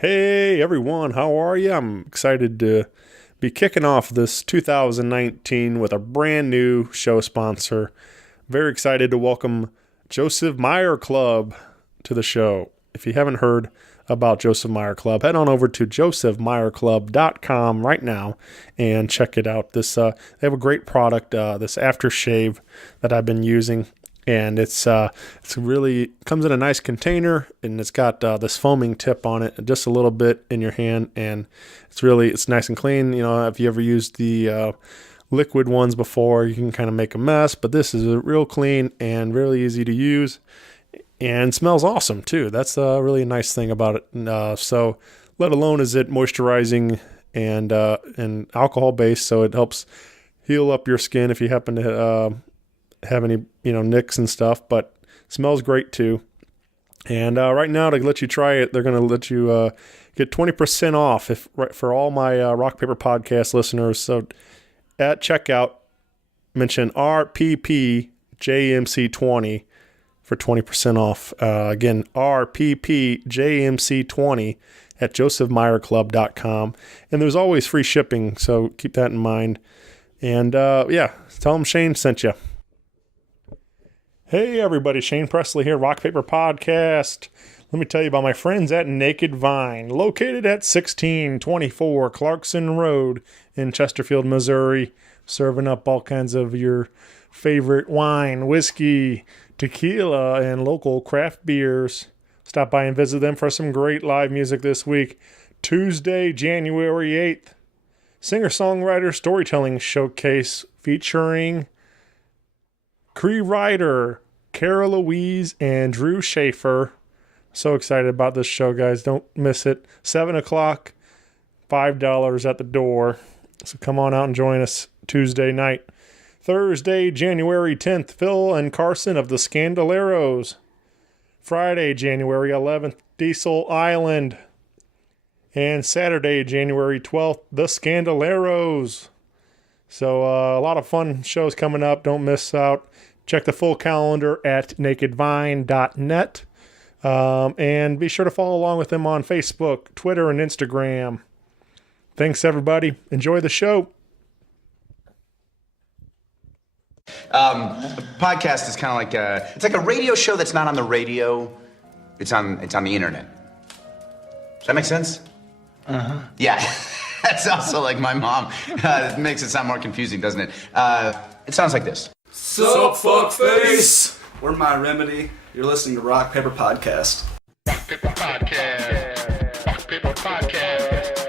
Hey everyone, how are you? I'm excited to be kicking off this 2019 with a brand new show sponsor. Very excited to welcome Joseph Meyer Club to the show. If you haven't heard about Joseph Meyer Club, head on over to josephmeyerclub.com right now and check it out. They have a great product, this aftershave that I've been using. And it's really comes in a nice container, and it's got this foaming tip on it, just a little bit in your hand, and it's nice and clean. You know, if you ever used the liquid ones before, you can kind of make a mess, but this is real clean and really easy to use, and smells awesome too. That's really a nice thing about it. So, let alone is it moisturizing and alcohol based, so it helps heal up your skin if you happen to have any nicks and stuff, but smells great too. And right now, to let you try it, they're going to let you get 20% off for all my Rock Paper Podcast listeners. So at checkout, mention RPPJMC20 for 20% off. Again, RPPJMC20 at josephmeyerclub.com. And there's always free shipping, so keep that in mind. And tell them Shane sent you. Hey everybody, Shane Presley here, Rock Paper Podcast. Let me tell you about my friends at Naked Vine, located at 1624 Clarkson Road in Chesterfield, Missouri, serving up all kinds of your favorite wine, whiskey, tequila, and local craft beers. Stop by and visit them for some great live music this week. Tuesday, January 8th, singer-songwriter storytelling showcase featuring Cree Ryder, Cara Louise, and Drew Schaefer. So excited about this show, guys. Don't miss it. 7 o'clock, $5 at the door. So come on out and join us Tuesday night. Thursday, January 10th, Phil and Carson of the Scandaleros. Friday, January 11th, Diesel Island. And Saturday, January 12th, the Scandaleros. So a lot of fun shows coming up. Don't miss out. Check the full calendar at nakedvine.net. And be sure to follow along with them on Facebook, Twitter, and Instagram. Thanks, everybody. Enjoy the show. Podcast is kind of like it's like a radio show that's not on the radio. It's on the internet. Does that make sense? Uh-huh. Yeah. That's also like my mom. It makes it sound more confusing, doesn't it? It sounds like this. Sup, fuckface? We're My Remedy. You're listening to Rock Paper Podcast. Rock Paper Podcast. Rock Paper Podcast.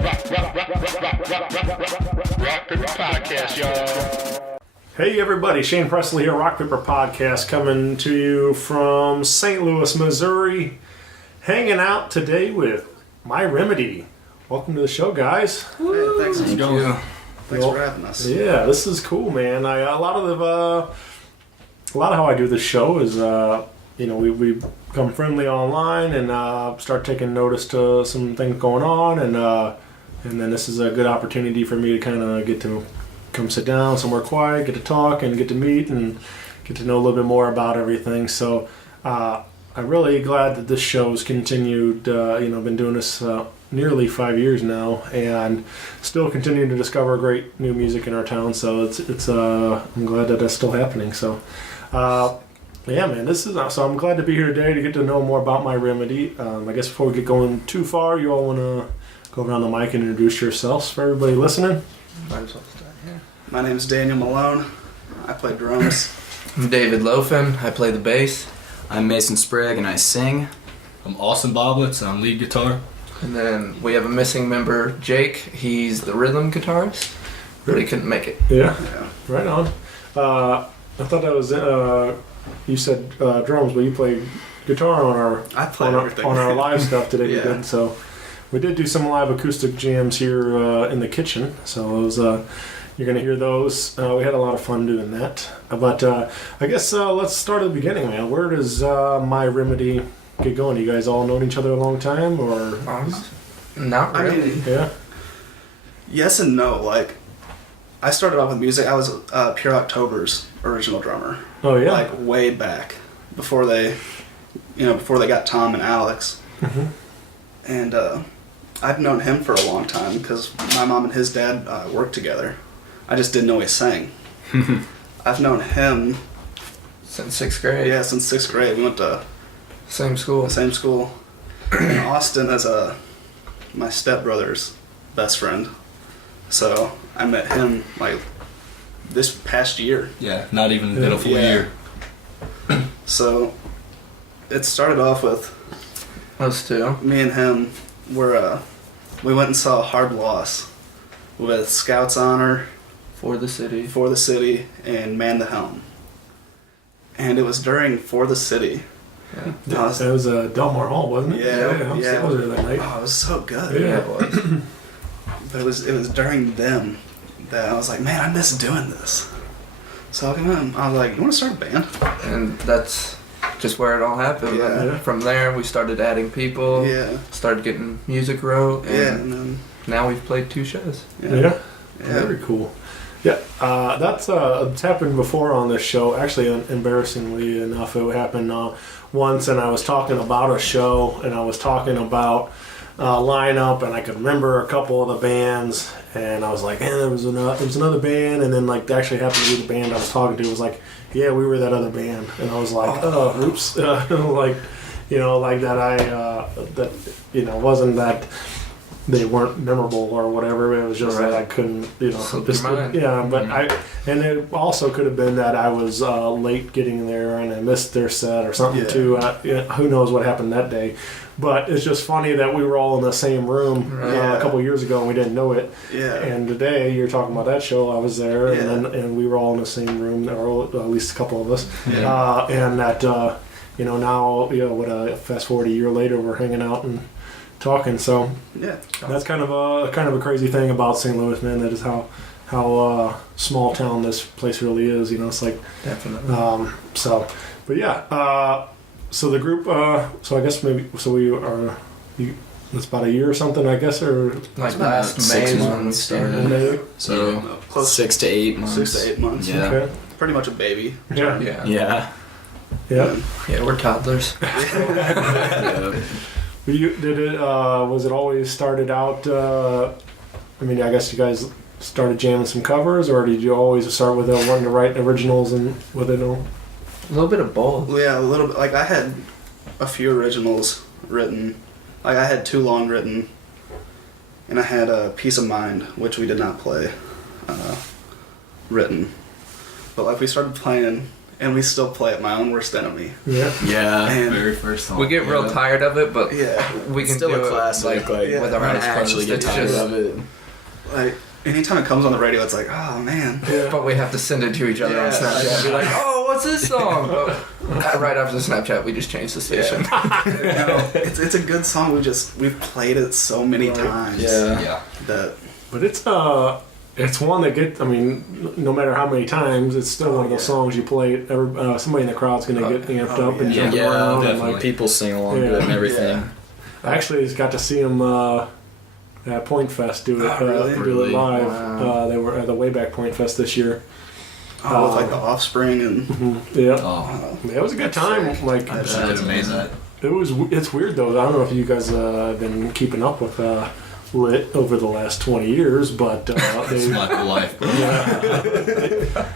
Rock Paper Podcast, y'all. Hey everybody, Shane Presley here, Rock Paper Podcast, coming to you from St. Louis, Missouri. Hanging out today with My Remedy. Welcome to the show, guys. Hey, thanks for going. Thanks for having us. Yeah, this is cool, man. A lot of how I do this show is, we become friendly online and start taking notice to some things going on, and then this is a good opportunity for me to kind of get to come sit down somewhere quiet, get to talk, and get to meet and get to know a little bit more about everything. So I'm really glad that this show's continued. Been doing this nearly 5 years now, and still continuing to discover great new music in our town. So it's I'm glad that that's still happening. So yeah, man, so I'm glad to be here today to get to know more about My Remedy. I guess before we get going too far, you all want to go around the mic and introduce yourselves for everybody listening. My name is Daniel Malone. I play drums. I'm David Lofen. I play the bass. I'm Mason Sprague and I sing. I'm Austin Boblitz. I'm lead guitar. And then we have a missing member, Jake. He's the rhythm guitarist. Really couldn't make it. Yeah. Right on. I thought that was you said drums, but you played guitar on our live stuff today. Yeah. We did. So we did do some live acoustic jams here in the kitchen. So it was you're gonna hear those. We had a lot of fun doing that. But I guess let's start at the beginning, man. Where does My Remedy get going? You guys all known each other a long time, or Not really. I mean, yeah? yes and no. Like, I started off with music. I was Pure October's original drummer. Oh yeah. Like way back before they got Tom and Alex. Mm-hmm. And I've known him for a long time because my mom and his dad worked together. I just didn't know he sang. I've known him Since 6th grade. yeah since 6th grade. We went to Same school. the same school. And Austin is my stepbrother's best friend. So I met him like this past year. Yeah, not even been a full year. So it started off with Us two. me and him we went and saw Hard Loss with Scouts Honor, For the City. For the City, and Man the Helm. And it was during For the City. Yeah. I was- That was Delmar Hall, wasn't it? Yeah. I was there that night. Oh, it was so good. Yeah. It was. But it was during them that I was like, man, I miss doing this. So I was like, you want to start a band? And that's just where it all happened. Yeah. And from there, we started adding people. Yeah. Started getting music wrote. And Yeah, and then now we've played 2 shows. Yeah. Very cool. Yeah, that's it's happened before on this show. Actually, embarrassingly enough, it happened once, and I was talking about a show, and I was talking about lineup, and I could remember a couple of the bands, and I was like, there was another band, and then like it actually happened to be the band I was talking to. It was like, yeah, we were that other band, and I was like, oops, like, like that wasn't that they weren't memorable or whatever. It was just that I couldn't, Slipped your mind. yeah. But and it also could have been that I was late getting there and I missed their set or something too. Who knows what happened that day? But it's just funny that we were all in the same room a couple of years ago and we didn't know it. Yeah. And today you're talking about that show. I was there, Yeah. and we were all in the same room, or at least a couple of us. Yeah. And that now fast forward a year later, we're hanging out and talking. So Yeah. that's kind of a crazy thing about St. Louis, man. That is how small town this place really is. It's like Definitely. but yeah. So the group. So I guess we are. It's about a year or something, I guess, or Like about last 6 May is when we months, started. Maybe? So Close 6 to 8 months. 6 to 8 months. Yeah. Okay. Pretty much a baby. Yeah. Yeah. Yeah. Yeah. Yeah, we're toddlers. Yeah. Was it always started out? I guess you guys started jamming some covers, or did you always start with wanting to write originals and with it all? A little bit of both. Yeah, a little bit. Like I had a few originals written. Like I had Too Long written, and I had a Peace of Mind, which we did not play, written. But like we started playing, and we still play it. My Own Worst Enemy. Yeah. Yeah. And Very first song. We get real tired of it, but yeah, we can Still do a classic. it like Yeah. with I our don't eyes actually closed. get It's tired just- of it. like anytime it comes on the radio, it's like, oh man. But we have to send it to each other on Yeah. Snapchat and be like, oh, what's this song? But right after the Snapchat, we just changed the station. It's a good song. We've played it so many times. Yeah. That But it's one that no matter how many times, it's still one of those songs you play. Somebody in the crowd's going to get amped up and Yeah, jump around. And definitely. like, People sing along to Yeah. it and everything. I actually just got to see them at Point Fest do it, Oh, really? do it live. Wow. They were at the Wayback Point Fest this year. with like the Offspring and Yeah, Oh, it was a good time. Like that's amazing. it's weird though. I don't know if you guys have been keeping up with Lit over the last 20 years, but It's my whole life, bro.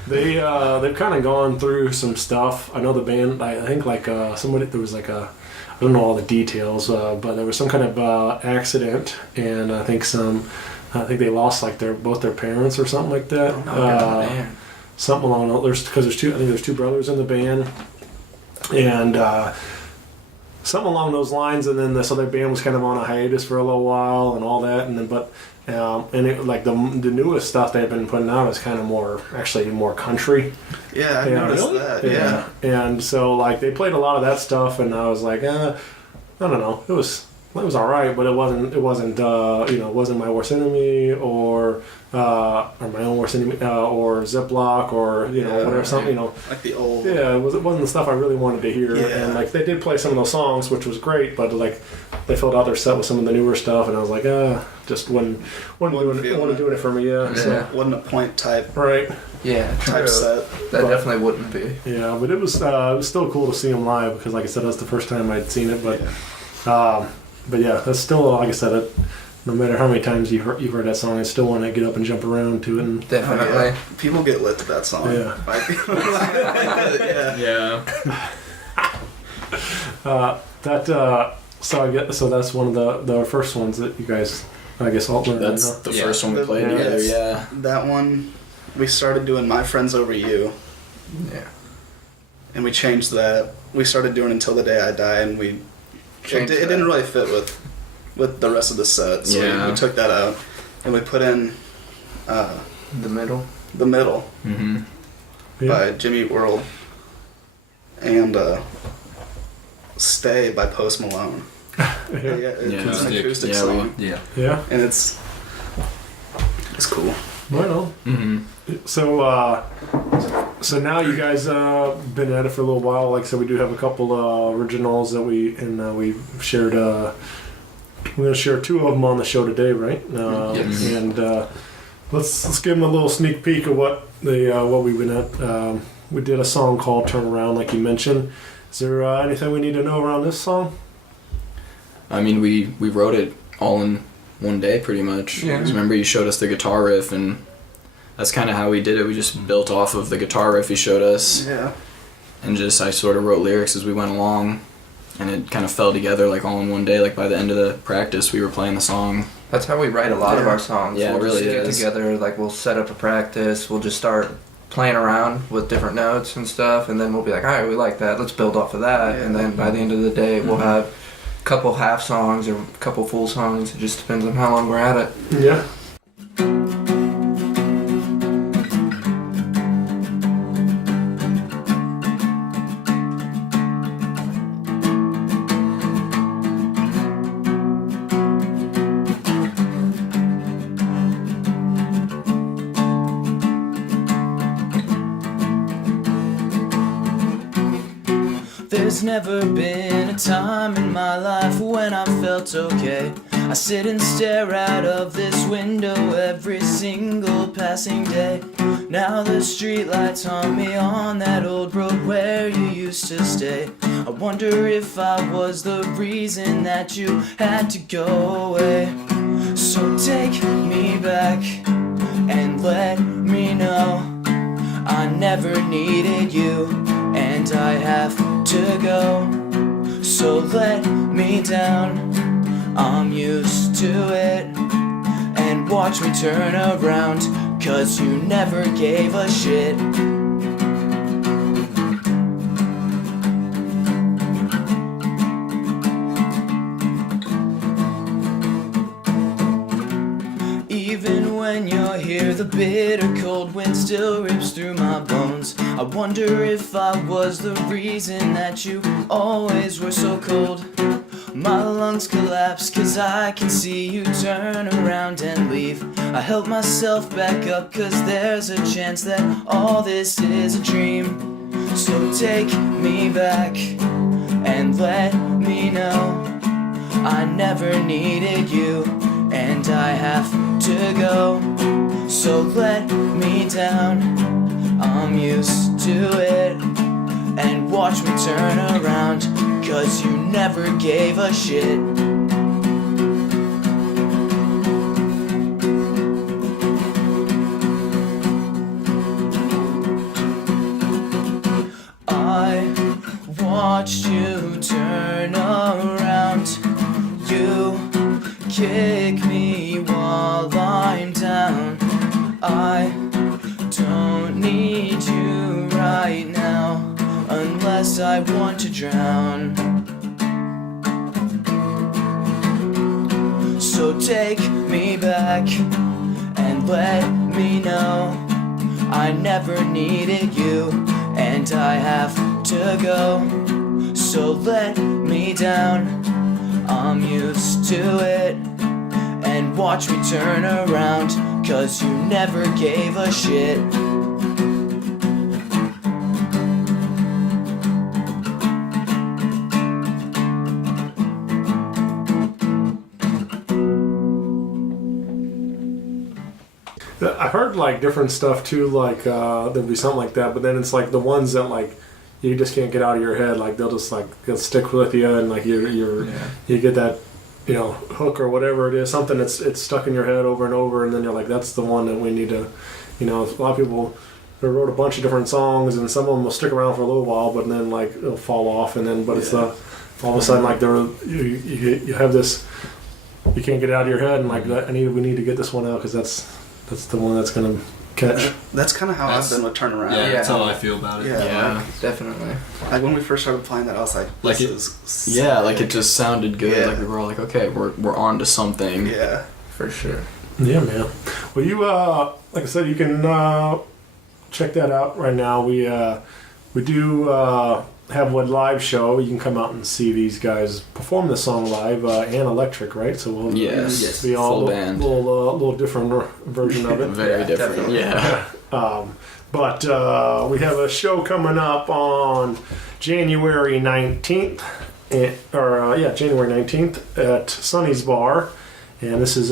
they've kind of gone through some stuff. I know the band. I think like somebody there was like a. I don't know all the details, but there was some kind of accident, and I think they lost like both their parents or something like that. Man. Something along those. Because there's two brothers in the band, and something along those lines. And then this other band was kind of on a hiatus for a little while and all that. And then like the newest stuff they've been putting out is kind of more country. yeah, I noticed that. Yeah. And so like they played a lot of that stuff, and I was like, I don't know. It was all right, but it wasn't My Worst Enemy or My Own Worst Enemy or Ziploc or whatever something Like the old. Yeah, it wasn't the stuff I really wanted to hear. Yeah. And like they did play some of those songs, which was great, but like they filled out their set with some of the newer stuff, and I was like, just wasn't doing it for me. Yeah. Yeah. So, Wasn't a point type right. Yeah, type true. set. That But- definitely wouldn't be. Yeah, but it was still cool to see them live because, like I said, that's the first time I'd seen it. But yeah, that's still, like I said, no matter how many times you've heard that song, I still want to get up and jump around to it. And, Definitely. Yeah. People get lit to that song. Yeah. Yeah. So that's one of the first ones that you guys, I guess, all learned. That's the first one we played Yeah. together. Yeah. That one, we started doing My Friends Over You, Yeah. and we changed that. We started doing Until the Day I Die, and it Changed that. didn't really fit with the rest of the set, so Yeah. we took that out, and we put in The middle. The Middle Mm-hmm. Yeah. by Jimmy Eat World, and Stay by Post Malone. It's an acoustic song, Yeah. Yeah. and it's cool. Right on. Mm-hmm. So now you guys been at it for a little while. Like I said, we do have a couple originals that we've shared. We're gonna share two of them on the show today, right? Yes. And let's give them a little sneak peek of what we've been at. We did a song called "Turn Around," like you mentioned. Is there anything we need to know around this song? I mean, we wrote it all in one day, pretty much. Yeah. 'Cause remember, you showed us the guitar riff, and that's kind of how we did it. We just built off of the guitar riff he showed us, Yeah. and I sort of wrote lyrics as we went along, and it kind of fell together like all in one day. Like by the end of the practice, we were playing the song. That's how we write a lot of Yeah. our songs. Yeah, it we'll really just get is. together, like we'll set up a practice, we'll just start playing around with different notes and stuff, and then we'll be like, alright, we like that, let's build off of that, and then by the end of the day we'll have a couple half songs or a couple full songs. It just depends on how long we're at it. Yeah. There's never been a time in my life when I felt okay. I sit and stare out of this window every single passing day. Now the streetlights haunt me on that old road where you used to stay. I wonder if I was the reason that you had to go away. So take me back and let me know I never needed you, and I have to go. So let me down, I'm used to it, and watch me turn around, 'cause you never gave a shit. Even when you're here, the bitter cold wind still rips through my bones. I wonder if I was the reason that you always were so cold. My lungs collapse 'cause I can see you turn around and leave. I held myself back up 'cause there's a chance that all this is a dream. So take me back and let me know I never needed you, and I have to go. So let me down, I'm used to it, and watch me turn around, 'cause you never gave a shit. I watched you turn around. You kick me while I'm down. I don't need you right now, unless I want to drown. So take me back and let me know I never needed you, and I have to go. So let me down, I'm used to it, and watch me turn around, 'cause you never gave a shit. I heard like different stuff too, like there'll be something like that, but then it's like the ones that like you just can't get out of your head, like they'll stick with you, and like you get that hook or whatever it is, something that's it's stuck in your head over and over, and then you're like, that's the one that we need to, a lot of people they wrote a bunch of different songs, and some of them will stick around for a little while, but then like it'll fall off, and then it's all of a sudden like you have this, you can't get it out of your head, and like we need to get this one out because that's the one that's gonna catch. That's kind of how I've been with Turnaround. Yeah, that's how I feel about it. Yeah, definitely. Like when we first started playing that, I was like, Like this is sick. Yeah, like it just sounded good. Yeah. Like we were all like, okay, we're on to something. Yeah. For sure. Yeah, man. Well, you like I said, you can check that out right now. We do have one live show. You can come out and see these guys perform the song live and electric, right? So we'll Yes, be all full a band. little different version of it. Very different. definitely. Yeah. But we have a show coming up on January 19th, January 19th at Sonny's Bar, and this is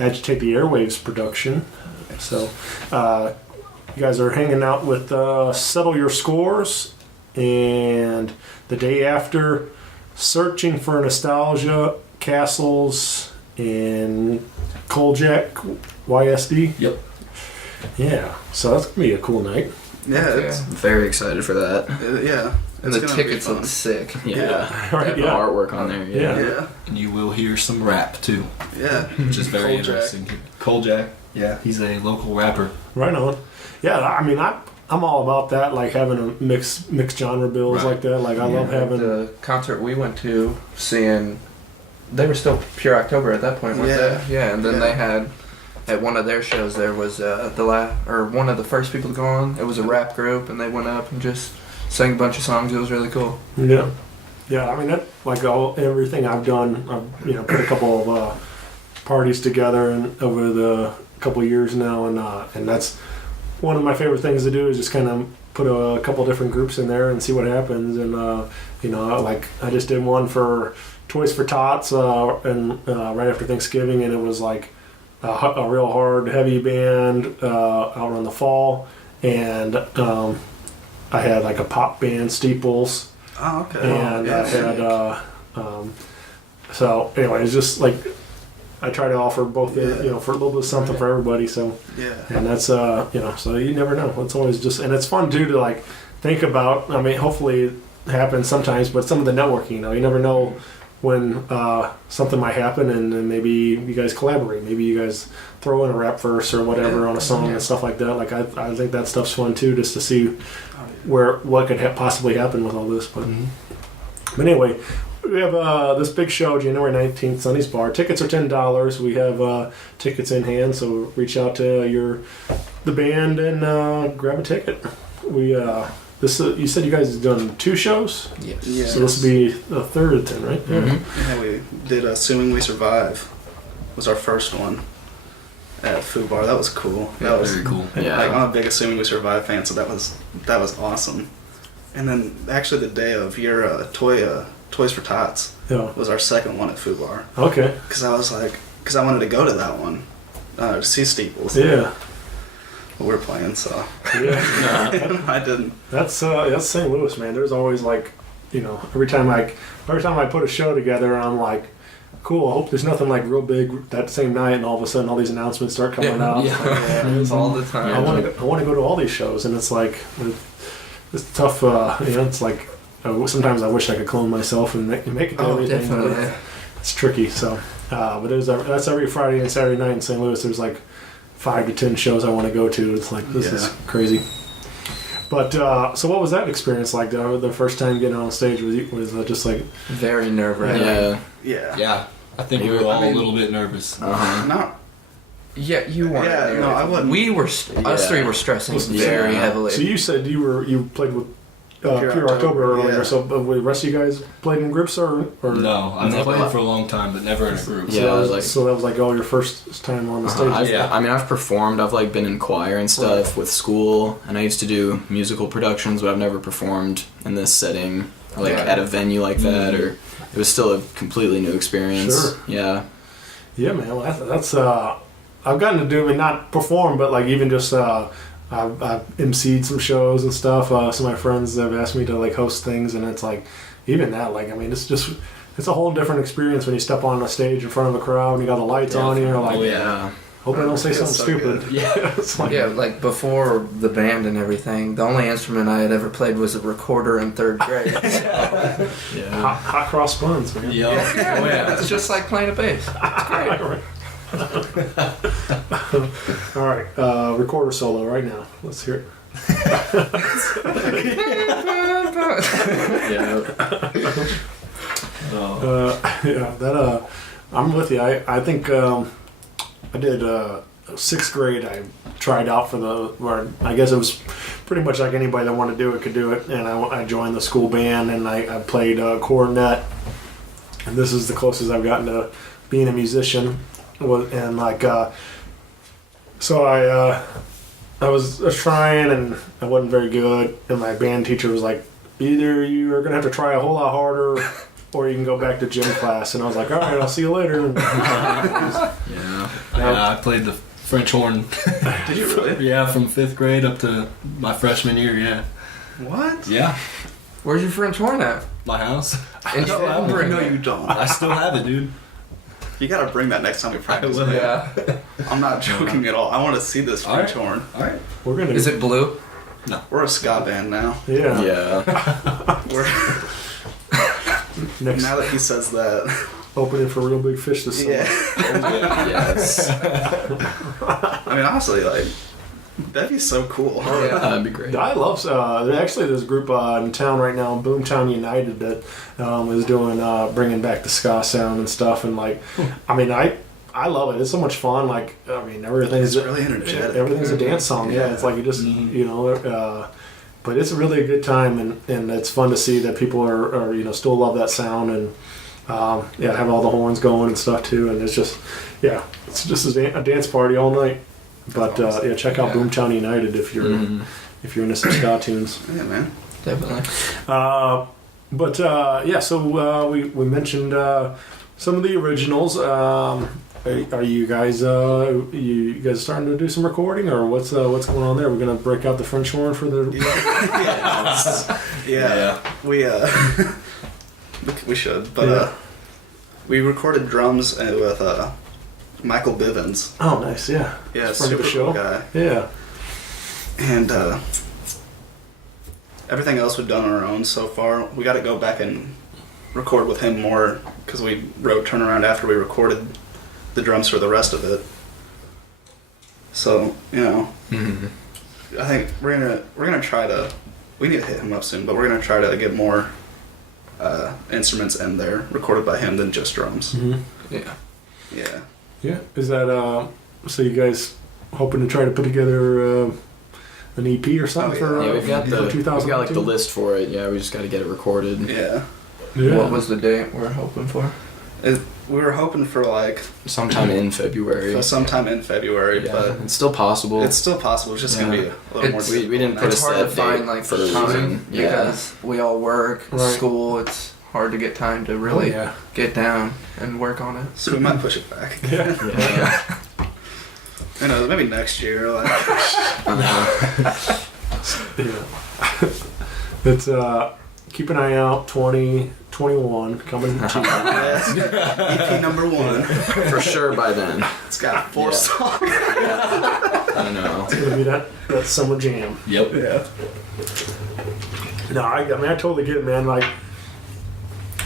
Agitate the Airwaves production. So you guys are hanging out with Settle Your Scores, and the day after, Searching for Nostalgia, Castles, and Coljac, YSD. Yep. Yeah, so that's gonna be a cool night. Yeah. It's, Very excited for that. yeah. And It's the gonna be tickets fun. look sick. Yeah. Right, The yeah. artwork on there. Yeah. Yeah. And you will hear some rap too, Yeah. which is very Coljac. interesting. Coljac. Yeah, he's a local rapper. Right on. Yeah, I mean, I'm all about that, like having a mixed genre bills Right. like that. Like I love having. The concert we went to, seeing, they were still Pure October at that point, weren't Yeah. they? Yeah, and then Yeah. they had, at one of their shows, there was one of the first people to go on. It was a rap group, and they went up and just sang a bunch of songs. It was really cool. Yeah, yeah. I mean, that like everything I've done, I've put a couple of parties together and over the couple of years now, and that's one of my favorite things to do is just kind of put a couple different groups in there and see what happens. And like I just did one for Toys for Tots, and right after Thanksgiving, and it was like a real hard, heavy band out on the fall, and I had like a pop band, Steeples. Oh, okay. And yeah. I had, so anyway, it's just like, I try to offer both, for a little bit of something for everybody. So, Yeah. and that's, so you never know. It's always just, and it's fun too to like think about, I mean, hopefully it happens sometimes, but some of the networking, you never know when something might happen, and then maybe you guys collaborate. Maybe you guys throw in a rap verse or whatever on a song and stuff like that. Like I think that stuff's fun too, just to see what could possibly happen with all this. But anyway, we have this big show January 19th, Sonny's Bar. Tickets are $10. We have tickets in hand, so reach out to the band and grab a ticket. We you said you guys have done 2 shows? Yes. Yeah. So this will be the third then, right? Yeah, we did Assuming We Survive. Was our first one at Food Bar. That was cool. That was Very cool. Yeah. Like, I'm a big Assuming We Survive fan, so that was awesome. And then actually the day of your Toys for Tots Yeah. was our second one at Food Bar. Okay. Because I wanted to go to that one to see Steeples. Yeah. But we're playing, so Yeah. I didn't. That's St. Louis, man. There's always like, every time I put a show together, I'm like, cool. I hope there's nothing like real big that same night, and all of a sudden all these announcements start coming out. It's like, it's all the time. I want to go to all these shows, and it's like it's tough. It's like sometimes I wish I could clone myself and make it to everything. Definitely. But it's tricky. So, but that's every Friday and Saturday night in St. Louis. There's like 5 to 10 shows I want to go to. It's like this is crazy. But so what was that experience like? The first time getting on stage was just like Very nerve-wracking. Yeah. Yeah. Yeah, I think we were all a little bit nervous. Not. Yeah, you weren't. Yeah, there. no, I wasn't. We were. Us three were stressing very heavily. So you said you played with Pure October earlier. yeah. So the rest of you guys played in groups or No, I've played for a long time, but never in a group. Yeah, I was like, so that was like your first time on the stage. I've performed. I've like been in choir and stuff with school, and I used to do musical productions, but I've never performed in this setting, or like at a venue like that, or it was still a completely new experience. Sure. Yeah. Yeah, man. Well, that's I've gotten to do, not perform, but like even just I've emceed some shows and stuff. Some of my friends have asked me to like host things, and it's like even that, like, I mean, it's just it's a whole different experience when you step on a stage in front of a crowd and you got the lights on you. You're like, hope I don't say something stupid. good. Yeah. It's like, Yeah, like before the band and everything, the only instrument I had ever played was a recorder in 3rd grade. hot cross buns, man. Yeah, it's just like playing a bass. It's great. All right, recorder solo right now. Let's hear it. I'm with you. I think I did 6th grade. I tried out for or I guess it was pretty much like anybody that wanted to do it could do it, and I joined the school band and I played cornet, and this is the closest I've gotten to being a musician. And so I was trying and I wasn't very good, and my band teacher was like, either you are gonna have to try a whole lot harder or you can go back to gym class. And I was like, all right, I'll see you later. I played the French horn. Did you really? Yeah, from 5th grade up to my freshman year. Yeah. What? Yeah. Where's your French horn at? My house. In Denver? No, you don't. I still have it, dude. You gotta bring that next time we practice. will. Yeah. I'm not joking at all. I want to see this French horn. All right. We're gonna. Is it blue? We're a ska band now. Yeah. We're Next now that he says that. opening for Real Big Fish this summer. Yes. I mean, honestly, like that'd be so cool. Yeah. That'd be great. I love. Actually, there's a group in town right now, Boomtown United, that is doing bringing back the ska sound and stuff. And like, I mean, I love it. It's so much fun. Like, I mean, everything's It's really energetic. Everything's a dance song. Yeah, it's like you just but it's really a good time, and it's fun to see that people are still love that sound and have all the horns going and stuff too. And it's just it's just a dance party all night. But check out Boomtown United if you're into some ska tunes. Yeah, man. Definitely. So we mentioned some of the originals. Are you guys starting to do some recording, or what's going on there? We're gonna break out the French horn for the. We should, but we recorded drums with Michael Bivens. Oh, nice! Yeah, Yeah, friend of the super show. cool guy. Yeah, And everything else we've done on our own so far. We got to go back and record with him more because we wrote Turnaround after we recorded the drums for the rest of it. So I think we're gonna try to. We need to hit him up soon, but we're gonna try to get more instruments in there recorded by him than just drums. Yeah. Yeah. Is that so? You guys hoping to try to put together an EP or something for? We've got for 2019? the list for it. Yeah, we just got to get it recorded. Yeah. What was the date we're hoping for? We were hoping for like Sometime in February. sometime in February, Yeah, but it's still possible. it's still possible. It's just gonna be a little more. We didn't put a It's hard to set find date like for the a time reason. because we all work, Right. school. It's hard to get time to really Oh, yeah. get down and work on it. So we might push it back. Yeah. Yeah. You know, maybe next year. Like, Yeah. It's keep an eye out. 2021 coming. EP number 1. For sure by then. It's got 4 Yeah. songs. I know. It's gonna be that summer jam. Yep. Yeah. No, I mean I totally get it, man. Like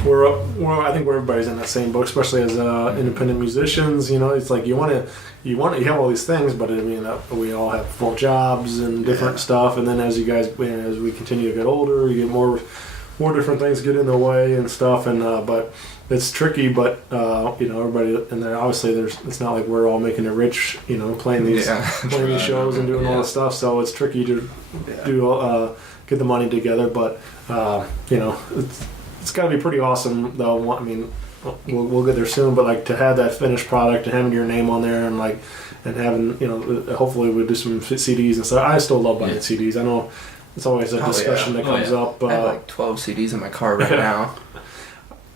I think everybody's in that same boat, especially as independent musicians. You know, it's like you have all these things, but I mean we all have full jobs and different stuff. And then as we continue to get older, you get more different things get in the way and stuff. And but it's tricky. But everybody in there, obviously, it's not like we're all making it rich. You know, playing these shows and doing all this stuff. So it's tricky to do get the money together. But it's got to be pretty awesome, though. I mean, we'll get there soon, but like to have that finished product and having your name on there and having hopefully we'll do some CDs and stuff. I still love buying CDs. I know it's always a discussion that comes up. I have like 12 CDs in my car right now.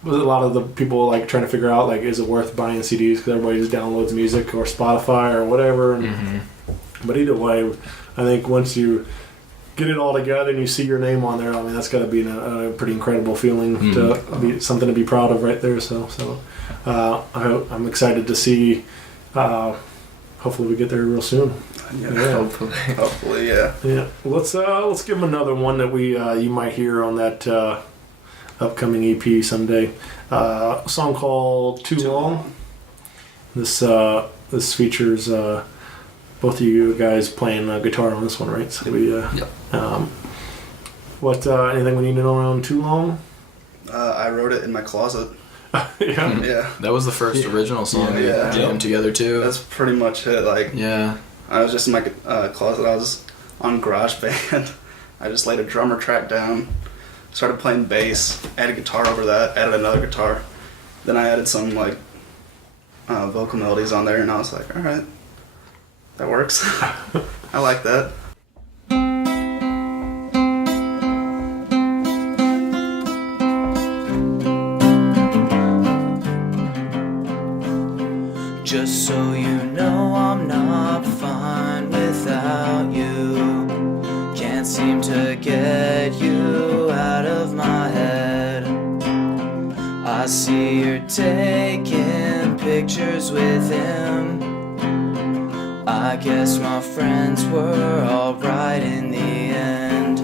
But a lot of the people like trying to figure out like is it worth buying CDs because everybody just downloads music or Spotify or whatever. And, But either way, I think once you get it all together and you see your name on there, I mean, that's got to be a pretty incredible feeling to be something to be proud of right there. So I'm excited to see. Hopefully, we get there real soon. Yeah. Hopefully, yeah. Yeah. Let's give them another one that we you might hear on that upcoming EP someday. A song called "Too Long." This features both of you guys playing guitar on this one, right? So we what anything we need to know around "Too Long"? I wrote it in my closet. Yeah. That was the first original song we Yeah. jammed together too. That's pretty much it. Like, Yeah. I was just in my closet. I was on GarageBand. I just laid a drummer track down, started playing bass, added guitar over that, added another guitar. Then I added some like vocal melodies on there, and I was like, all right, that works. I like that. Just so you know, I'm not fine without you. Can't seem to get you out of my head. I see you're taking pictures with him. I guess my friends were alright in the end.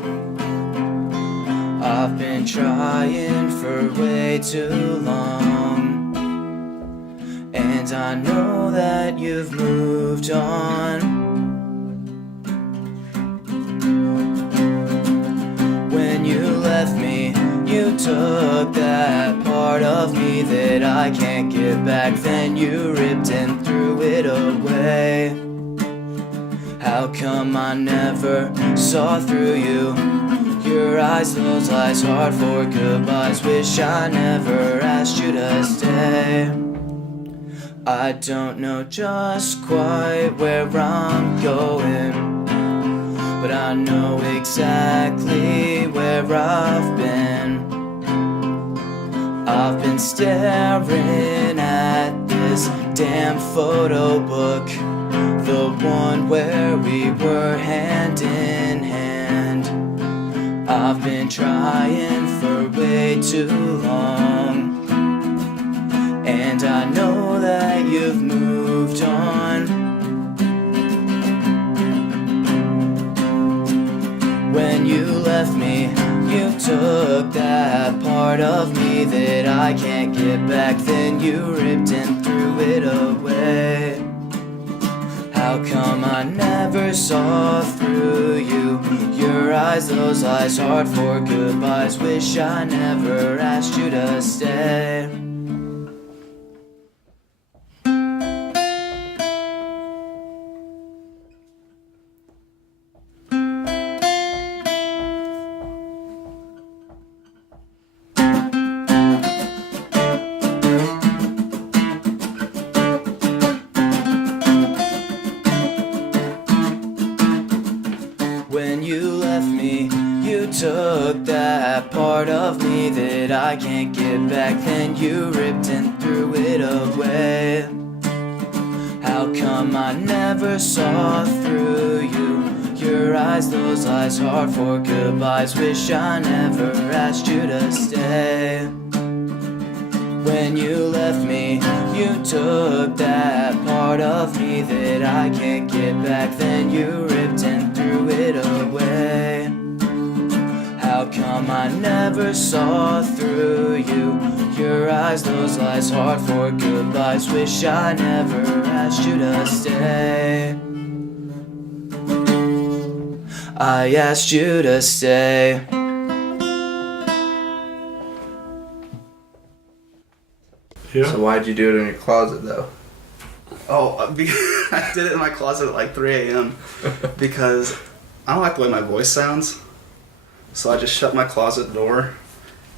I've been trying for way too long, and I know that you've moved on. When you left me, you took that part of me that I can't get back. Then you ripped and threw it away. How come I never saw through you? Your eyes, those eyes, hard for goodbyes. Wish I never asked you to stay. I don't know just quite where I'm going, but I know exactly where I've been. I've been staring at this damn photo book, the one where we were hand in hand. I've been trying for way too long, and I know that you've moved on. When you left me, you took that part of me that I can't get back. Then you ripped and threw it away. How come I never saw through you? Your eyes, those eyes, hard for goodbyes. Wish I never asked you to stay. When you left me, you took that part of me that I can't get back. Then you ripped and threw it away. How come I never saw through you? Your eyes, those eyes, hard for goodbyes. Wish I never asked you to stay. When you left me, you took that part of me that I can't get back. Then you ripped and threw it away. How come I never saw through you? Your eyes, those eyes, hard for goodbyes. Wish I never asked you to stay. I asked you to stay. Yeah. So why'd you do it in your closet though? Oh, I did it in my closet at like 3 a.m. because I don't like the way my voice sounds. So I just shut my closet door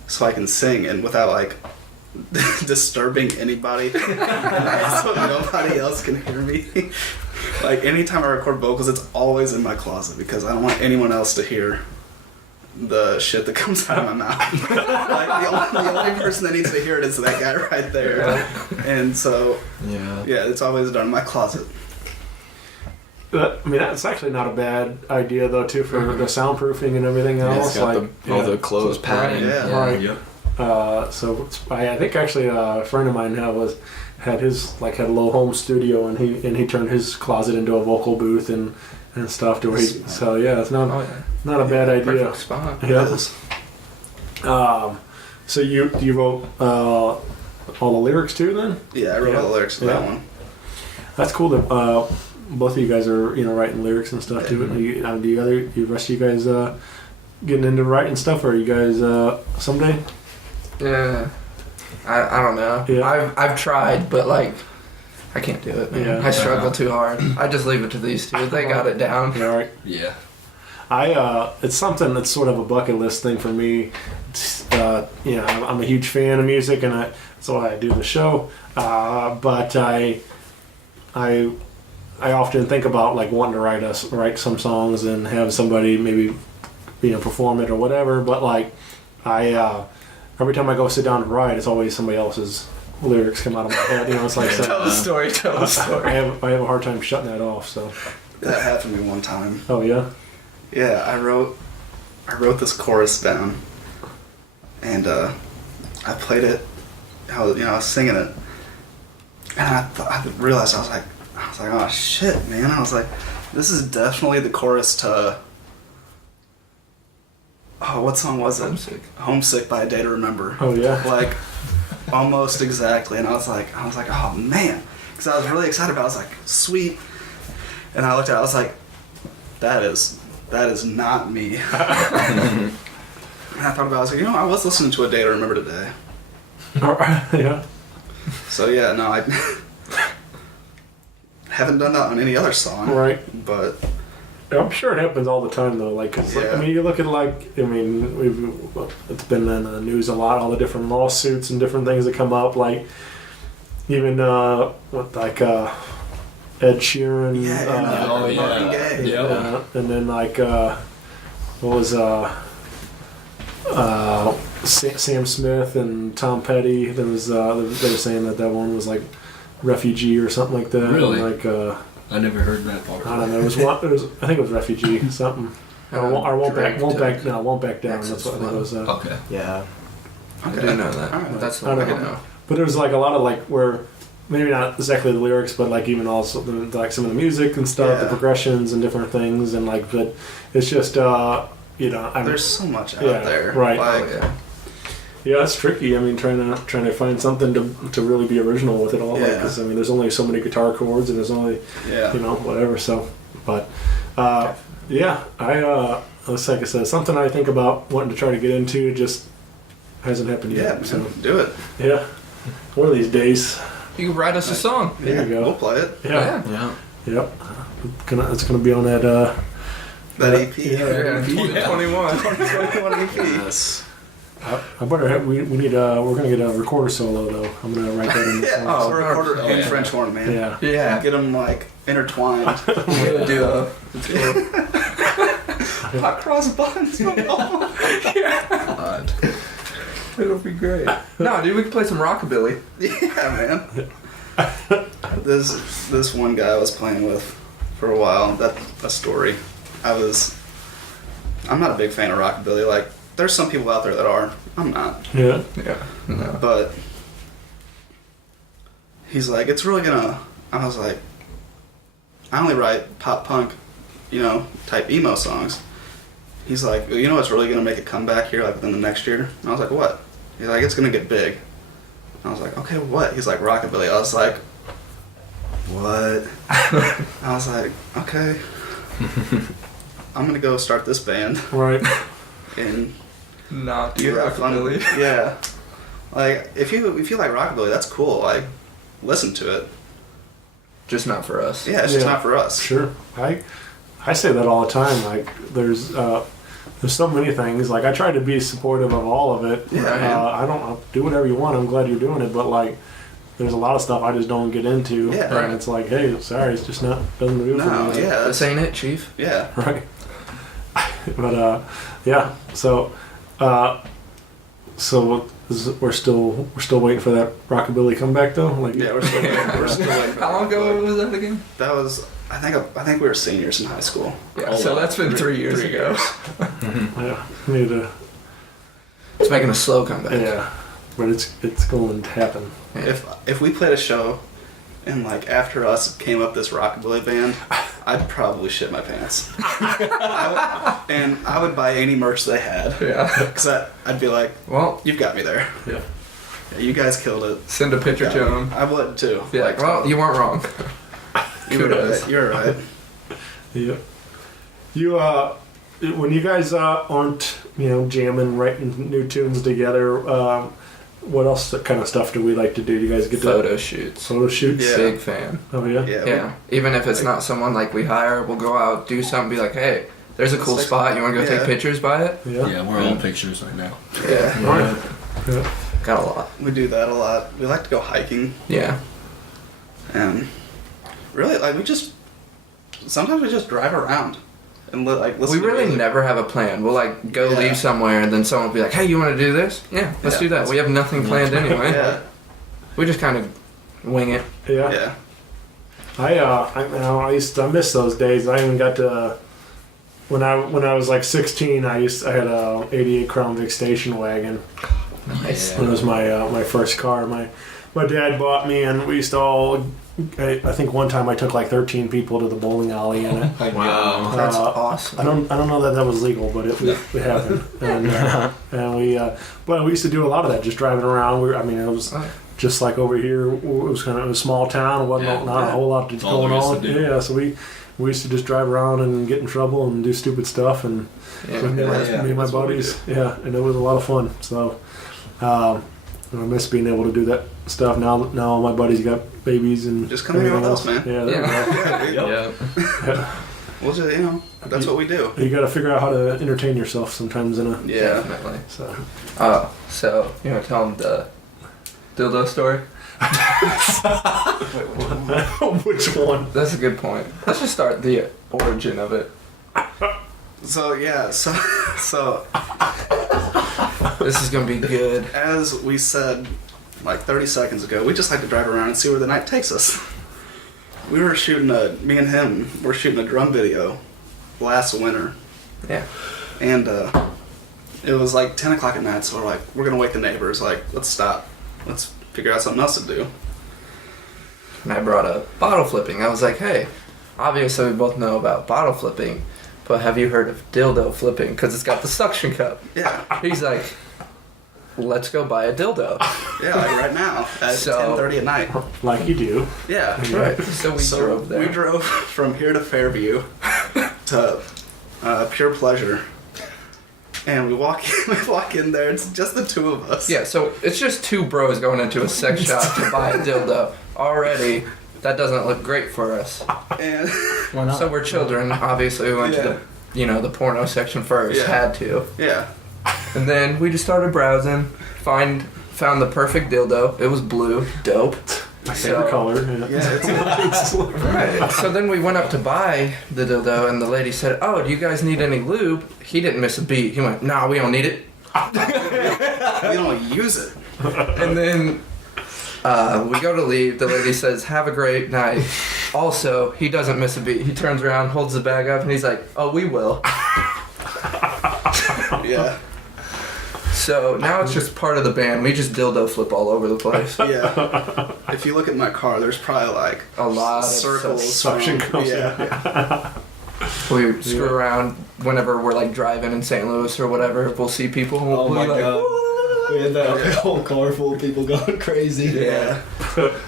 so I can sing and without like disturbing anybody. So nobody else can hear me. Like anytime I record vocals, it's always in my closet because I don't want anyone else to hear the shit that comes out of my mouth. Like the only person that needs to hear it is that guy right there. And so yeah, it's always done in my closet. I mean, that's actually not a bad idea though, too, for the soundproofing and everything Yeah, else. it's got all the clothes So padding. padding. Right. Yep. So I think actually a friend of mine had a little home studio, and he turned his closet into a vocal booth and stuff. To where so yeah, it's not not a bad idea. Perfect spot. Yeah. So you wrote all the lyrics too then? Yeah, I wrote all the lyrics to that one. That's cool that both of you guys are writing lyrics and stuff too. Do you rest of you guys getting into writing stuff, or are you guys someday? Yeah. I don't know. Yeah. I've tried, but like I can't do it, man. Yeah. I struggle too hard. I just leave it to these two. They got it down. Yeah, right. Yeah. It's something that's sort of a bucket list thing for me. I'm a huge fan of music, and that's why I do the show. But I often think about like wanting to write some songs and have somebody maybe perform it or whatever. But like every time I go sit down to write, it's always somebody else's lyrics come out of my head. It's like Tell the story. Tell the story. I have a hard time shutting that off. So. That happened to me one time. Oh yeah. Yeah, I wrote this chorus down, and I played it. I was singing it, and I realized I was like, oh shit, man! I was like, this is definitely the chorus to. Oh, what song was it? Homesick. Homesick by A Day to Remember. Oh yeah. Like, almost exactly. And I was like, oh man, because I was really excited about it. I was like, sweet. And I looked at it, I was like, that is not me. And I thought about it, I was like, I was listening to A Day to Remember today. Yeah. So yeah, no, I haven't done that on any other song. Right. But I'm sure it happens all the time though. Like, 'cause, Yeah. you look at it's been in the news a lot. All the different lawsuits and different things that come up. Like even Ed Sheeran. Marvin Gaye. Yeah. And then like what was Sam Smith and Tom Petty. There was they were saying that one was like refugee or something like that. Really? And, like I never heard that part. I don't know. I think it was refugee something. Or won't back down. That's what I think it was. Okay. Yeah. I do know that. Alright. That's I what I don't know. But there's like a lot of like where maybe not exactly the lyrics, but like even also like some of the music and stuff, the Yeah. progressions and different things, and like but it's just There's so much out there. right. Like, Oh yeah. Yeah, it's tricky. I mean, trying to find something to really be original with it all. Yeah. Because there's only so many guitar chords, and there's only yeah. whatever. So, but yeah, it's like I said, something I think about wanting to try to get into, just hasn't happened Yeah, yet. man, So do it. yeah, one of these days. You can write us a song. There you go. We'll play it. Yeah, Yeah. yep. It's gonna be on that. That EP. Yeah. 21. 21 EP. Yes. I better have. We need. We're gonna get a recorder solo though. I'm gonna write that in the Yeah, song. we're recorder Oh, and yeah. French horn, man. Yeah. Yeah. Get them like intertwined. Duo. Hot cross buns. God. It'll be great. No, dude, we can play some rockabilly. Yeah, man. This one guy I was playing with for a while. That story. I'm not a big fan of rockabilly. Like, there's some people out there that are. I'm not. Yeah. Yeah. No. But he's like, it's really gonna. I was like, I only write pop punk, type emo songs. He's like, what's really gonna make a comeback here, like within the next year? And I was like, what? He's like, it's gonna get big. And I was like, okay, what? He's like, rockabilly. I was like, what? I was like, okay. I'm gonna go start this band Right. and Not do you have fun. rockabilly. Yeah. Like, if you like rockabilly, that's cool. Like, listen to it. Just not for us. Yeah, it's just Yeah. not for us. Sure. I say that all the time. Like there's so many things. Like I try to be supportive of all of it. Yeah, man. I'll do whatever you want. I'm glad you're doing it. But like, there's a lot of stuff I just don't get into. Yeah. And Right. it's like, hey, sorry, it's just not doesn't do it for No, me. yeah, This ain't it, Chief. yeah. Right. But yeah. So we're still waiting for that rockabilly comeback though. Like Yeah, we're still waiting. How long ago was that again? That was, I think we were seniors in high school. Yeah, so that's been 3 years ago. yeah, we need to. It's making a slow comeback. Yeah, but it's going to happen. Yeah. If we played a show and like after us came up this rockabilly band, I'd probably shit my pants. And I would buy any merch they had. Yeah. Because I'd be like, Well, you've got me there. Yeah. Yeah, you guys killed it. send a picture to him. I would too. Be like, well, you weren't wrong. Kudos. You're right. Yeah. You when you guys aren't jamming, writing new tunes together, what else kind of stuff do we like to do? Do you guys get Photo shoots. photo shoots? Yeah. Big fan. Oh yeah. Yeah. Even if it's not someone like we hire, we'll go out, do something, be like, hey, there's a cool spot. You want to go take pictures by it? Yeah. Yeah, we're all pictures right now. Yeah. Right. Yeah. Got a lot. We do that a lot. We like to go hiking, Yeah. and really, like sometimes we just drive around and listen. We to really music. never have a plan. We'll like go leave somewhere and then someone will be like, hey, you want to do this? Yeah, let's Yeah. do that. We have nothing planned anyway. Yeah. We just kind of wing it. Yeah. Yeah. I miss those days. I even got to when I was like 16. I had a '88 Crown Vic station wagon. Nice. It was my first car. My dad bought me, and we used to all. I think one time I took like 13 people to the bowling alley in it. Wow. That's awesome. I don't know that was legal, but it happened. And we but we used to do a lot of that, just driving around. It was just like over here. It was kind of a small town. It wasn't not a whole lot That's all going there is on. to do. Yeah, so we used to just drive around and get in trouble and do stupid stuff and Yeah. me and my That's what we buddies. Yeah, and it was a lot of fun. So I miss being able to do that stuff. Now all my buddies got babies and Just come hang out everything with us, else. man. Yeah, there we go. Yeah, Yeah. we'll just that's what we do. You got to figure out how to entertain yourself sometimes in a. Yeah. Definitely. So So, you want to tell them the dildo story? which one? That's a good point. Let's just start the origin of it. So yeah, so This is going to be good. as we said like 30 seconds ago, we just like to drive around and see where the night takes us. We were me and him were shooting a drum video last winter, Yeah. and it was like 10 o'clock at night, so we're like, we're gonna wake the neighbors, like, let's stop, let's figure out something else to do. And I brought up bottle flipping. I was like, hey, obviously we both know about bottle flipping, but have you heard of dildo flipping? Because it's got the suction cup. Yeah, He's like, let's go buy a dildo. yeah, like right now at So- 10:30 at night. Like you do. Yeah. Right. So we drove there. We drove from here to Fairview to Pure Pleasure, and we walk in there. It's just the two of us. Yeah, so it's just two bros going into a sex shop to buy a dildo. Already, that doesn't look great for us. And Why not? So we're children. Obviously, we went to the porno section first. Yeah. Had to. yeah, And then we just started browsing. Found the perfect dildo. It was blue. Dope. My favorite color. Yeah. it's Right. So then we went up to buy the dildo, and the lady said, "Oh, do you guys need any lube?" He didn't miss a beat. He went, "Nah, we don't need it." we don't use it. And then we go to leave. The lady says, "Have a great night." Also, he doesn't miss a beat. He turns around, holds the bag up, and he's like, "Oh, we will." Yeah, So now it's just part of the band. We just dildo flip all over the place. yeah. If you look at my car, there's probably like A lot of circles, suction cups, Yeah, We screw around whenever we're like driving in St. Louis or whatever. We'll see people and we'll Oh be my like, god. We had that whole car full of people going crazy. yeah.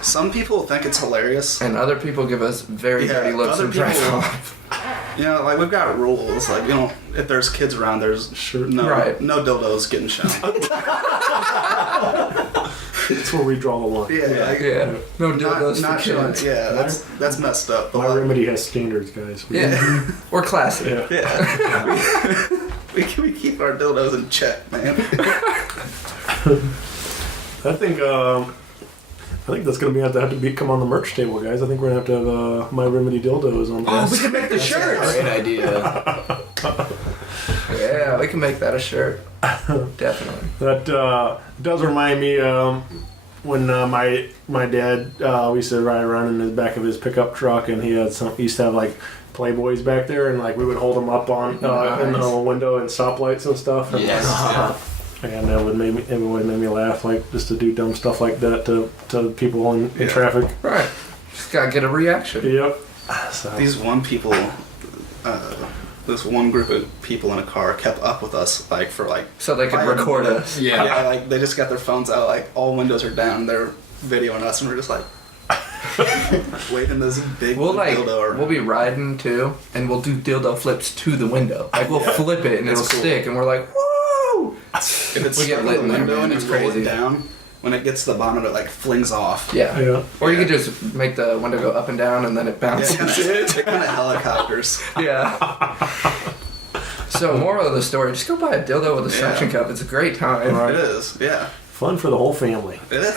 Some people think it's hilarious. and other people give us very Yeah, dirty looks other and drive people- off. You know, like we've got rules. Like if there's kids around, there's no Right. no dildos getting shown. It's where we draw the line. Yeah, like, Yeah, no dildos not for showing. kids. Yeah, that's messed up. My remedy has standards, guys. Yeah, we're classy. Yeah. Yeah. we keep our dildos in check, man. I think that's gonna have to come on the merch table, guys. I think we're gonna have to have My Remedy dildos on. Oh, we can make the shirts. Great idea. Yeah, we can make that a shirt. Definitely. That does remind me when my dad we used to ride around in the back of his pickup truck, and he used to have like Playboys back there, and like we would hold them up on in the window and stoplights and stuff. And, and it would make me laugh, like just to do dumb stuff like that to people in traffic. Right. Just gotta get a reaction. Yep. So. This one group of people in a car kept up with us for so they could record us. Yeah, like they just got their phones out, like all windows are down, they're videoing us, and we're just like waving this big dildo. We'll be riding too, and we'll do dildo flips to the window. Like we'll flip it and it'll stick, and we're like, woo! If it's we get lit in the window and it's crazy. Down, when it gets to the bottom, it like flings off. Yeah. Or you could just make the window go up and down, and then it bounces. Yeah, kind of helicopters. Yeah. So moral of the story: just go buy a dildo with a suction cup. It's a great time. Right. It is. Yeah. Fun for the whole family. It is.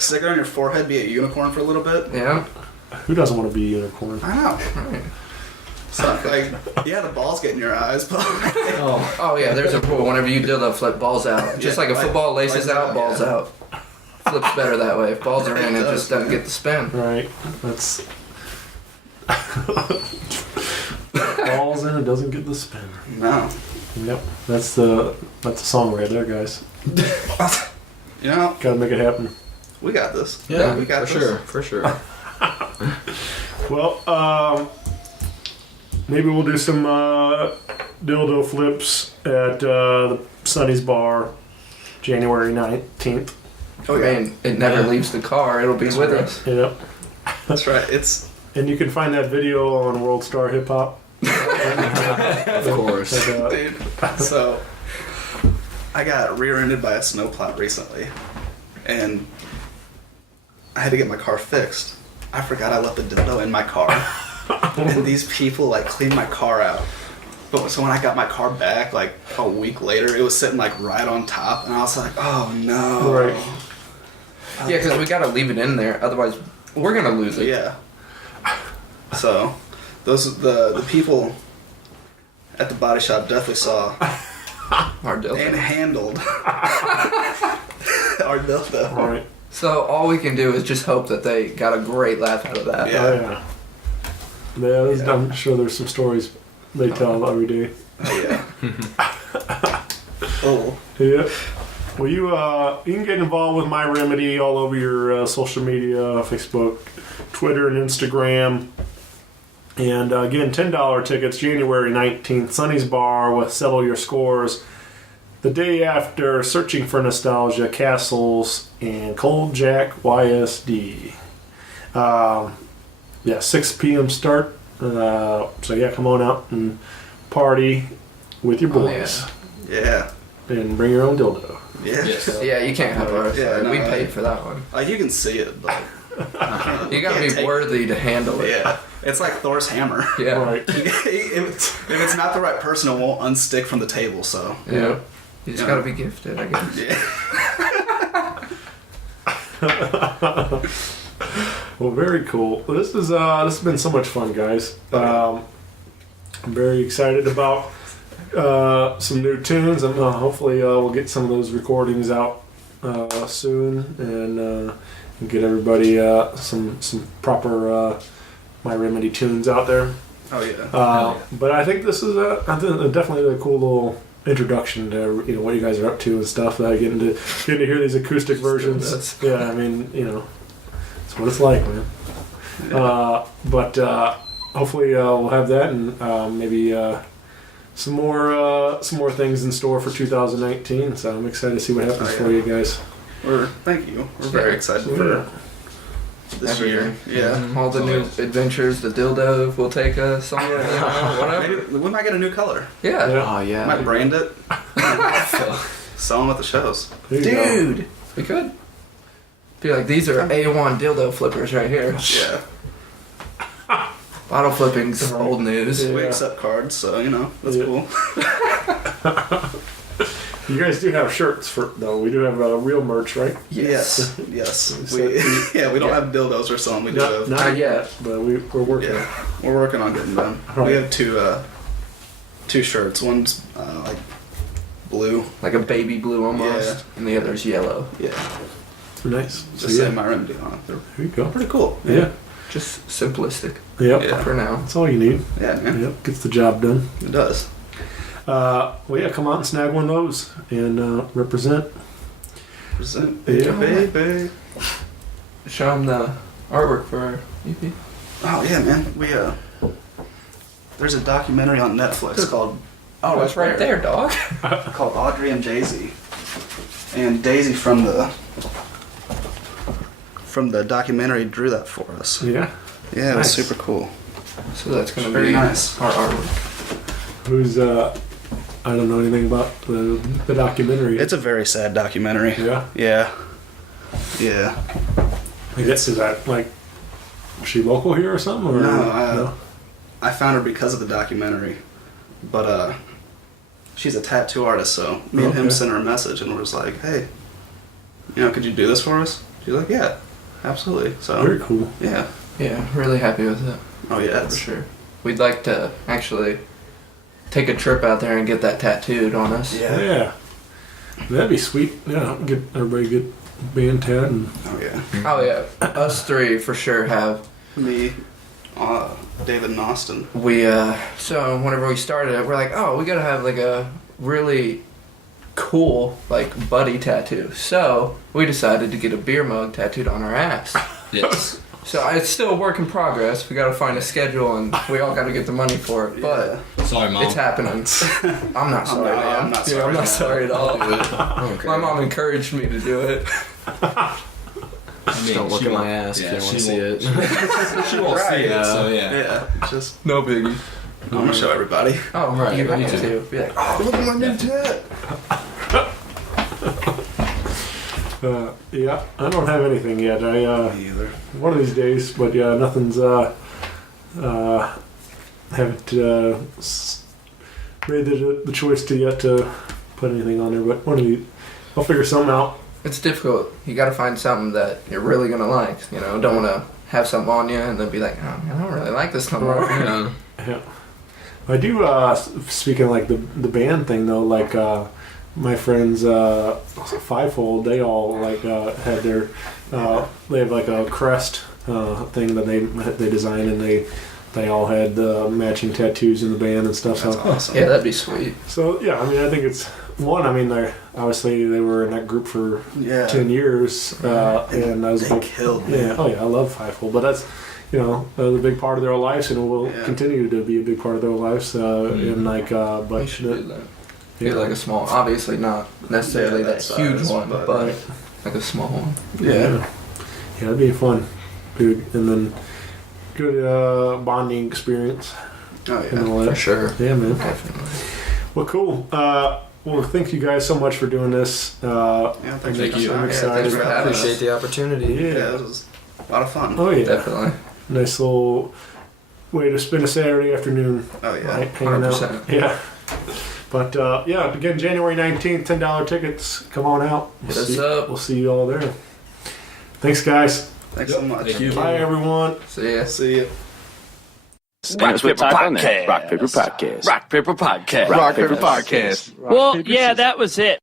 Stick it on your forehead, be a unicorn for a little bit. Yeah. Who doesn't want to be a unicorn? I know. Right. So, the balls get in your eyes, but oh yeah, there's a rule. Whenever you dildo flip, balls out. Just like a football laces out, balls out. Flips better that way. If balls are in, it just doesn't get the spin. Right. That's balls in, it doesn't get the spin. No. Yep. That's the song right there, guys. Gotta make it happen. We got this. Yeah, we got this. For sure. Well, maybe we'll do some dildo flips at Sonny's bar, January 19th. Oh yeah. Man, it never leaves the car. It'll be with us. Yep. That's right. And you can find that video on World Star Hip Hop. Of course. Dude, so I got rear-ended by a snowplow recently, and I had to get my car fixed. I forgot I left the dildo in my car, and these people cleaned my car out. But so when I got my car back a week later, it was sitting right on top, and I was like, oh no. Right. Yeah, because we gotta leave it in there, otherwise we're gonna lose it. Yeah. So the people at the body shop definitely saw our dildo and handled our dildo. Right. So all we can do is just hope that they got a great laugh out of that. Yeah. I'm sure there's some stories they tell every day. Oh yeah. Oh. Yeah. Well, you can get involved with My Remedy all over your social media, Facebook, Twitter, and Instagram. And again, $10 tickets, January 19th, Sonny's Bar with Settle Your Scores. The day after, Searching for Nostalgia, Castles, and Coljac YSD. 6 p.m. start. So come on out and party with your boys. Yeah. And bring your own dildo. Yeah. Yes. Yeah, you can't have ours. Yeah, no, we paid for that one. You can see it, but you gotta be worthy to handle it. Yeah. It's like Thor's hammer. Yeah. Right. If it's not the right person, it won't unstick from the table, so. Yeah. You just gotta be gifted, I guess. Yeah. Well, very cool. This has been so much fun, guys. I'm very excited about some new tunes, and hopefully we'll get some of those recordings out soon, and get everybody some proper My Remedy tunes out there. Oh yeah. But I think this is definitely a cool little introduction to what you guys are up to and stuff. Getting to hear these acoustic versions. Yeah, I mean it's what it's like, man. But hopefully we'll have that, and maybe some more things in store for 2019. So I'm excited to see what happens for you guys. Thank you. We're very excited for this year. Yeah. All the new adventures, the dildo will take us somewhere, whatever. Maybe we might get a new color. Yeah. Oh yeah. Might brand it. Sell them at the shows. Dude, we could. Be like, these are A1 dildo flippers right here. Yeah. Bottle flipping's old news. We accept cards, so that's cool. You guys do have shirts though. We do have real merch, right? Yes. We don't have dildos or something. We do have. Not yet, but we're working. Yeah, we're working on getting them. Right. We have two 2 shirts. One's like blue. Like a baby blue almost, Yeah. and the other's yellow. Yeah. Nice. So, Just yeah, say my remedy on it. They're there you go. pretty cool. Yeah. Just simplistic Yep. Yeah. for now. That's all you need. Yeah, man. Yep. Gets the job done. It does. Well, yeah, come out and snag one of those and represent. Present, Yeah. baby. Show them the artwork for our EP. Oh yeah, man. We there's a documentary on Netflix called Oh, it's right there, dog. called Audrey and Daisy, and Daisy from the documentary drew that for us. Yeah. Yeah, it was Nice. super cool. So that's gonna Very be nice. our artwork. Who's I don't know anything about the documentary. It's a very sad documentary. Yeah. Yeah. Yeah. I guess is that like, is she local here or something? Or No, I found her because of the documentary, but she's a tattoo artist, so me and him Okay. sent her a message and was like, hey, could you do this for us? She's like, yeah, absolutely. So Very cool. yeah. Yeah, really happy with it Oh yeah, for it's sure. We'd like to actually take a trip out there and get that tattooed on us. Yeah. That'd be sweet. Yeah, get everybody get band tat and oh yeah. Oh yeah, us 3 for sure have. Me, David and Austin. We so whenever we started it, we're like, oh, we gotta have like a really cool like buddy tattoo. So we decided to get a beer mug tattooed on our ass. Yes. So it's still a work in progress. We gotta find a schedule and we all gotta get the money for it. But Sorry, Mom. it's happening. I'm not sorry, not- Mom. I'm not Yeah, sorry, I'm not Mom. sorry at all. Okay. My mom encouraged me to do it. Just don't look at my ass if you don't want to see it. She won't see it. So yeah. Yeah, just No biggie. I'm gonna show everybody. Oh, Right, you me have too. to. Be like, oh, Look at my new tat. yeah, I don't have anything yet. I Me either. one of these days, but yeah, nothing's haven't made the choice to yet to put anything on there. But one of these, I'll figure something out. it's difficult. You gotta find something that you're really gonna like. You know, don't wanna have something on you and then be like, oh, man, I don't really like this no more. Yeah. Yeah, I do. Speaking of like the band thing though, like my friends Fivefold, they all like had their they have like a crest thing that they designed, and they all had matching tattoos in the band and stuff. That's So awesome. Yeah, that'd be sweet. so yeah, I mean, I think it's one. I mean, they obviously they were in that group for Yeah. 10 years, and I was They like, killed me. yeah, oh yeah, I love Fivefold, but that's a big part of their lives, and it will Yeah. continue to be a big part of their lives. And like, We but should do that. yeah. Get like a small, obviously not necessarily Yeah, that that huge size, one, but- but like a small one. Yeah. Yeah, it'd be fun, dude, and then good bonding experience Oh and yeah. all that. For sure. Yeah, man. Definitely. Well, cool. Well, thank you guys so much for doing this. Yeah, thanks Thank for you. coming. I'm Yeah, excited. thanks for having Appreciate us. the opportunity. Yeah, it was a lot of fun. Oh yeah, Definitely. nice little way to spend a Saturday afternoon. Oh yeah. Right, hanging out. 100%. Yeah. But yeah, again, January 19th, $10 tickets. Come on out. Hit us up. We'll see you all there. Thanks, guys. Thanks so much. Thank you. Bye, everyone. See ya. See you. Rock Paper Podcast. Rock Paper Podcast. Rock Paper Podcast. Rock Paper Podcast. Well, yeah, that was it.